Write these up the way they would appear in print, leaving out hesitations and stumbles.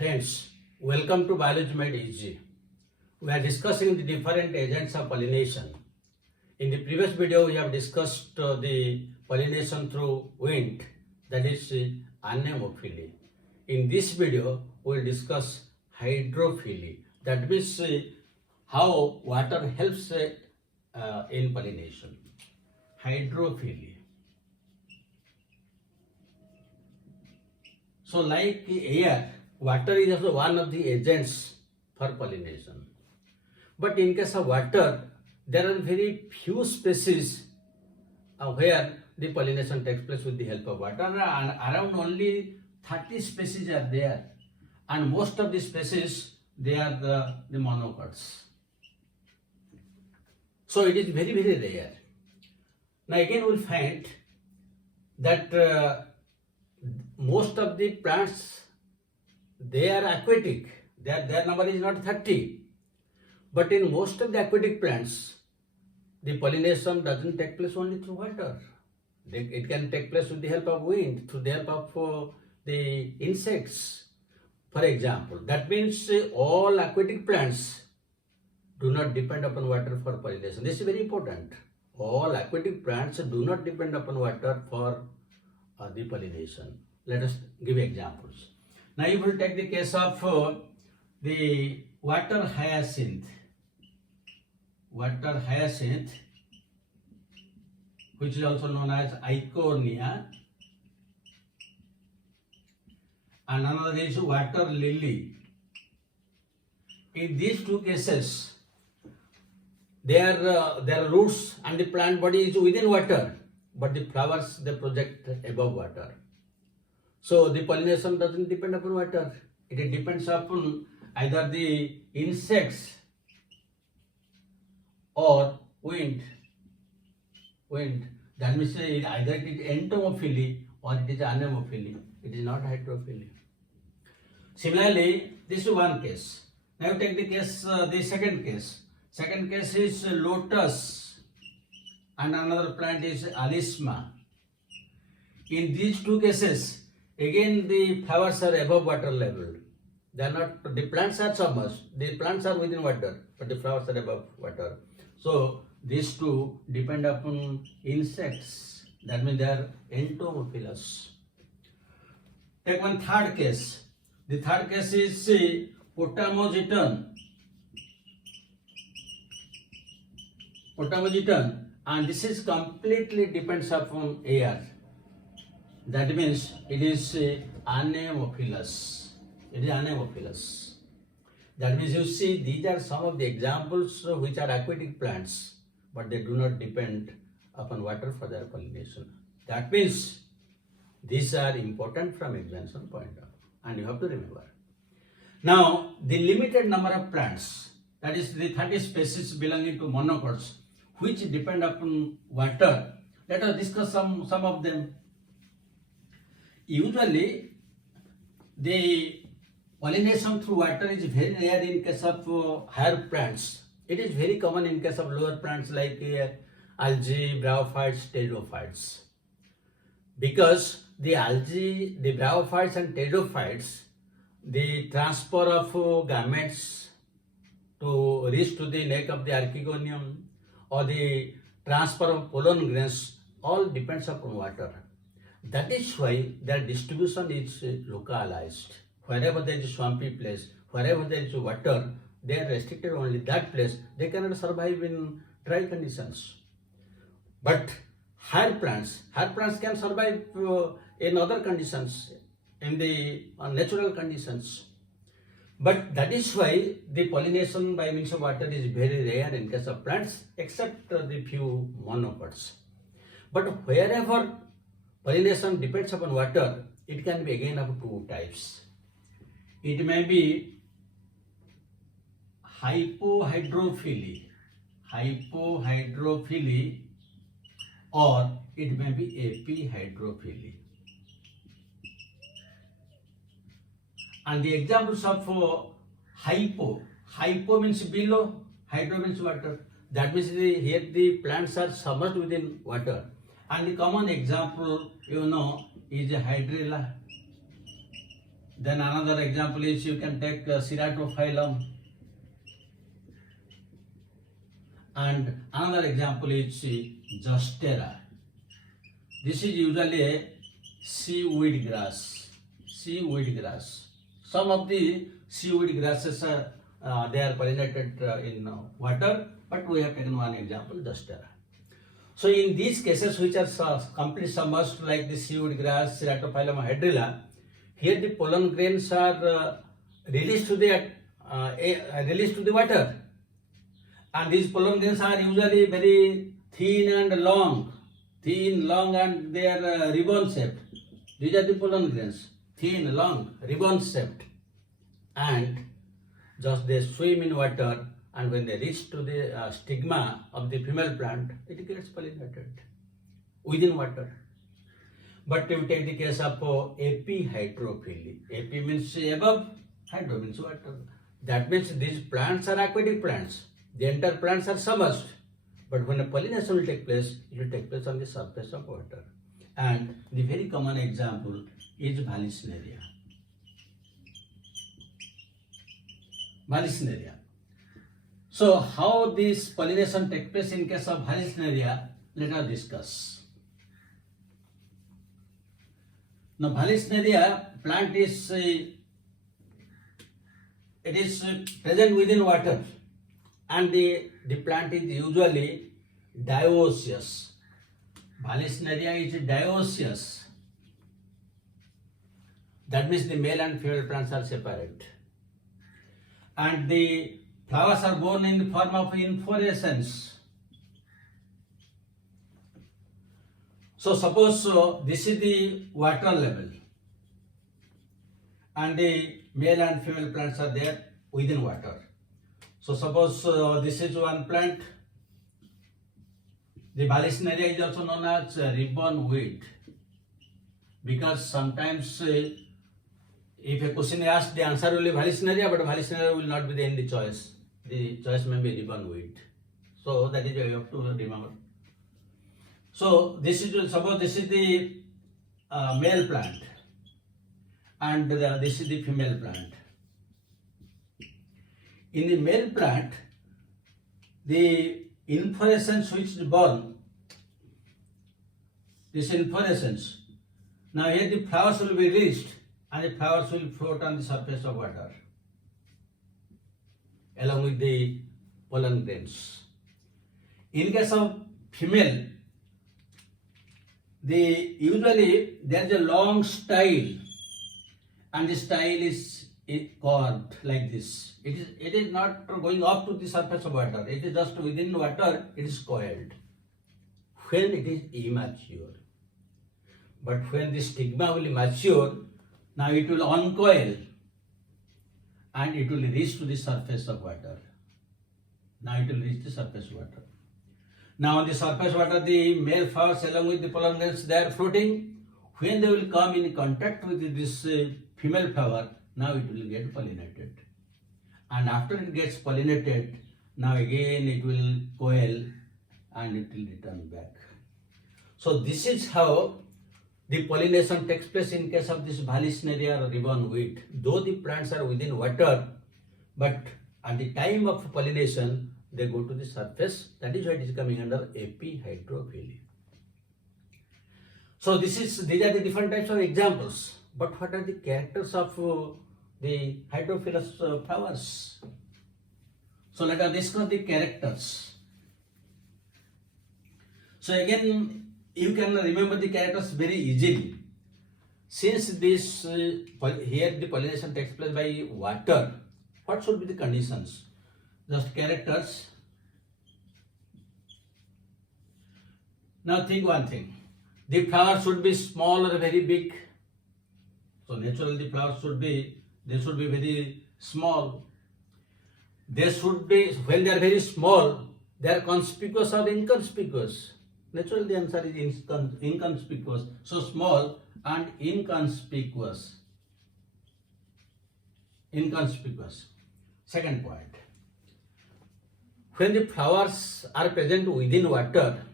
Friends, welcome to Biology Made Easy. We are discussing the different agents of pollination. In the previous video, we have discussed the pollination through wind, that is anemophily. In this video, we will discuss hydrophily, that means how water helps in pollination. Hydrophily. So like air, water is also one of the agents for pollination. But in case of water, there are very few species where the pollination takes place with the help of water. Around only 30 species are there. And most of the species, they are the monocots. So it is very, very rare. Now again we'll find that most of the plants, they are aquatic. Their number is not 30. But in most of the aquatic plants, the pollination doesn't take place only through water. It can take place with the help of wind, through the help of the insects. For example, that means all aquatic plants do not depend upon water for pollination. This is very important. All aquatic plants do not depend upon water for the pollination. Let us give examples. Now you will take the case of the water hyacinth, which is also known as Iconia, and another is water lily. In these two cases, their roots and the plant body is within water, but the flowers, they project above water. So the pollination doesn't depend upon water. It depends upon either the insects or wind. That means either it is entomophily or it is anemophily. It is not hydrophily. Similarly, this is one case. Now take the case, the second case. Second case is lotus, and another plant is alisma. In these two cases, again the flowers are above water level. They are not, the plants are submerged. The plants are within water, but the flowers are above water. So these two depend upon insects. That means they are entomophilous. Take one third case. The third case is potamogeton, and this is completely depends upon air. That means it is anemophilous. That means you see, these are some of the examples which are aquatic plants, but they do not depend upon water for their pollination. That means these are important from examination point of view, and you have to remember. Now, the limited number of plants, that is the 30 species belonging to monocots, which depend upon water. Let us discuss some of them. Usually, the pollination through water is very rare in case of higher plants. It is very common in case of lower plants like algae, bryophytes, pteridophytes. Because the algae, the bryophytes and pteridophytes, the transfer of gametes to reach to the neck of the archegonium, or the transfer of pollen grains, all depends upon water. That is why their distribution is localized. Wherever there is a swampy place, wherever there is water, they are restricted only that place. They cannot survive in dry conditions. But higher plants can survive in other conditions, in the natural conditions. But that is why the pollination by means of water is very rare in case of plants, except the few monocots. But wherever pollination depends upon water, it can be again of two types. It may be hypohydrophily, or it may be epihydrophily. And the examples of hypo means below, hydro means water. That means here the plants are submerged within water. And the common example, is hydrilla. Then another example is you can take Ceratophyllum. And another example is Zostera. This is usually a seaweed grass. Seaweed grass. Some of the seaweed grasses are they are pollinated in water, but we have taken one example, Zostera. So in these cases which are completely submerged like the seaweed grass, Ceratophyllum hydrilla, here the pollen grains are released to the water, and these pollen grains are usually very thin and long, and they are ribbon shaped. These are the pollen grains, thin, long, ribbon shaped, and just they swim in water, and when they reach to the stigma of the female plant, it gets pollinated within water. But if you take the case of epihydrophily, epi means above, hydro means water. That means these plants are aquatic plants. The entire plants are submerged. But when a pollination will take place, it will take place on the surface of water. And the very common example is Vallisneria. Vallisneria. So how this pollination takes place in case of Vallisneria, let us discuss. Now Vallisneria plant is present within water, and the plant is usually dioecious. Vallisneria is dioecious. That means the male and female plants are separate, and the flowers are born in the form of inflorescence. So suppose this is the water level, and the male and female plants are there within water. So suppose this is one plant. The Vallisneria is also known as ribbon weed, because sometimes if a question is asked, the answer will be Vallisneria, but Vallisneria will not be the only choice. The choice may be ribbon weed. So that is what you have to remember. So this is, suppose this is the male plant, and this is the female plant. In the male plant, the inflorescence which is born, this inflorescence, now here the flowers will be released, and the flowers will float on the surface of water along with the pollen grains. In case of female, usually there is a long style, and the style is curved like this. It is not going up to the surface of water. It is just within water. It is coiled when it is immature. But when the stigma will mature, now it will uncoil, and it will reach to the surface of water. Now it will reach the surface water. Now on the surface water, the male flowers along with the pollen grains, they are floating. When they will come in contact with this female flower, now it will get pollinated. And after it gets pollinated, now again it will coil and it will return back. So this is how the pollination takes place in case of this Vallisneria or ribbon weed. Though the plants are within water, but at the time of pollination, they go to the surface. That is why it is coming under epihydrophily. So these are the different types of examples. But what are the characters of the hydrophilous flowers? So let us discuss the characters. So again, you can remember the characters very easily. Since this here the pollination takes place by water, what should be the conditions? Just characters. Now think one thing. The flower should be small or very big. So naturally the flowers should be very small. They should be, when they are very small, they are conspicuous or inconspicuous. Naturally the answer is inconspicuous. So small and inconspicuous. Inconspicuous. Second point. When the flowers are present within water,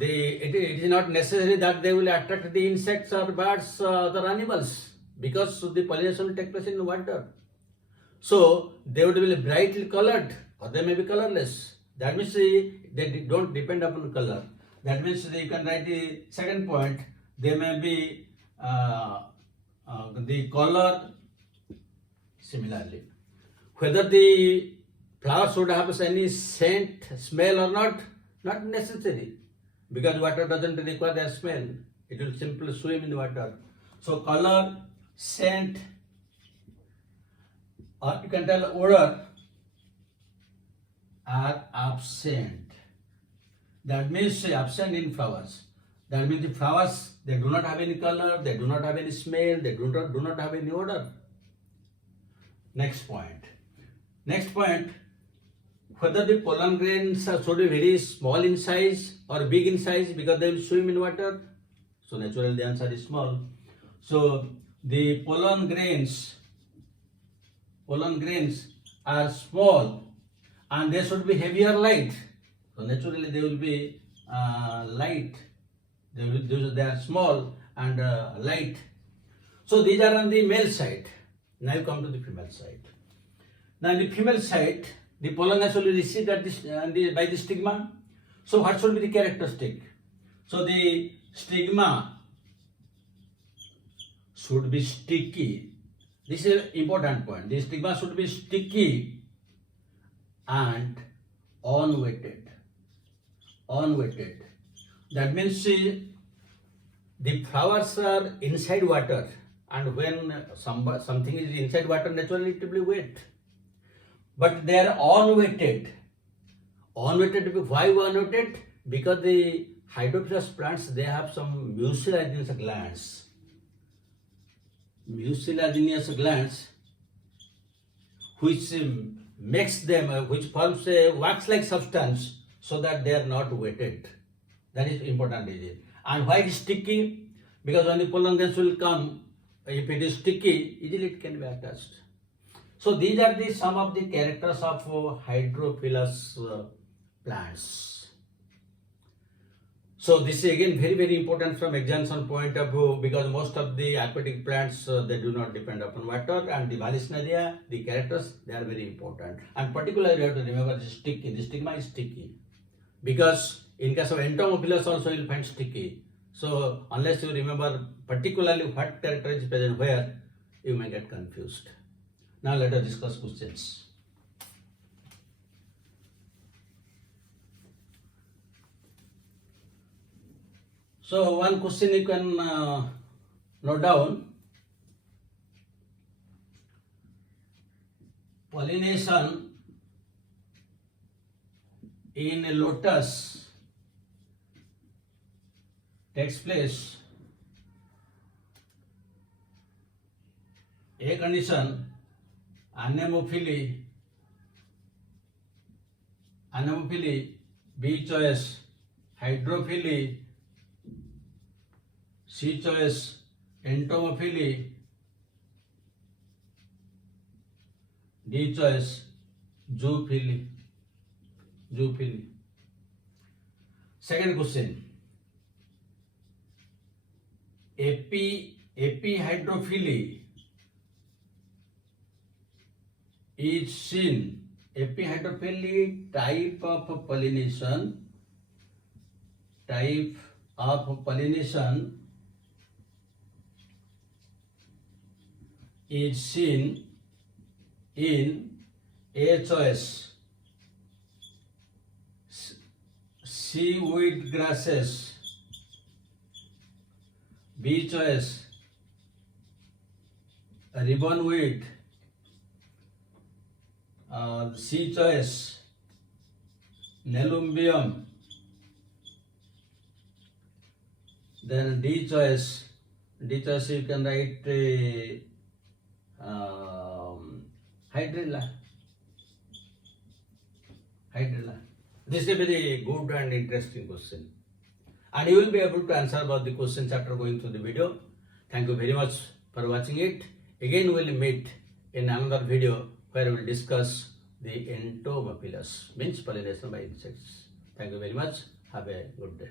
it is not necessary that they will attract the insects or birds or other animals. because the pollination will take place in water. So they would be brightly colored or they may be colorless. That means they don't depend upon color. That means you can write the second point. They may be the color similarly. Whether the flowers should have any scent, smell or not necessary, because water doesn't require their smell. It will simply swim in water. So color, scent, or you can tell odor are absent. That means absent in flowers. That means the flowers, they do not have any color, they do not have any smell, they do not have any odor. Next point. Whether the pollen grains should be very small in size or big in size, because they will swim in water. So naturally the answer is small. So the pollen grains are small and they should be heavier light. So naturally they will be light. They are small and light. So these are on the male side. Now you come to the female side. Now in the female side, the pollen is actually received by the stigma. So what should be the characteristic? So the stigma should be sticky. This is an important point. The stigma should be sticky and unweighted. That means the flowers are inside water, and when something is inside water, naturally it will be wet. But they are unweighted. Why unweighted? Because the hydrophilous plants, they have some mucilaginous glands. Which makes them, which forms a wax-like substance, so that they are not weighted. That is important. And why it is sticky? Because when the pollen grains will come, if it is sticky, easily it can be attached. So these are some of the characters of hydrophilous plants. So this is again very important from examination point of view, because most of the aquatic plants they do not depend upon water, and the Vallisneria, the characters, they are very important. And particularly you have to remember the sticky. The stigma is sticky, because in case of entomophilus also you will find sticky. So unless you remember particularly what character is present where, you may get confused. Now let us discuss questions. So one question you can note down. Pollination in a lotus takes place. A condition: anemophily, B choice; hydrophily, C choice; entomophily, D choice; zoophily. Second question: epihydrophily is seen. Epihydrophily type of pollination is seen in A choice, seaweed grasses; B choice, ribbonweed; C choice, nelumbium; then D choice you can write hydrilla. This is a very good and interesting question, and you will be able to answer about the questions after going through the video. Thank you very much for watching it. Again we will meet in another video where we will discuss the entomophilus, means pollination by insects. Thank you very much. Have a good day.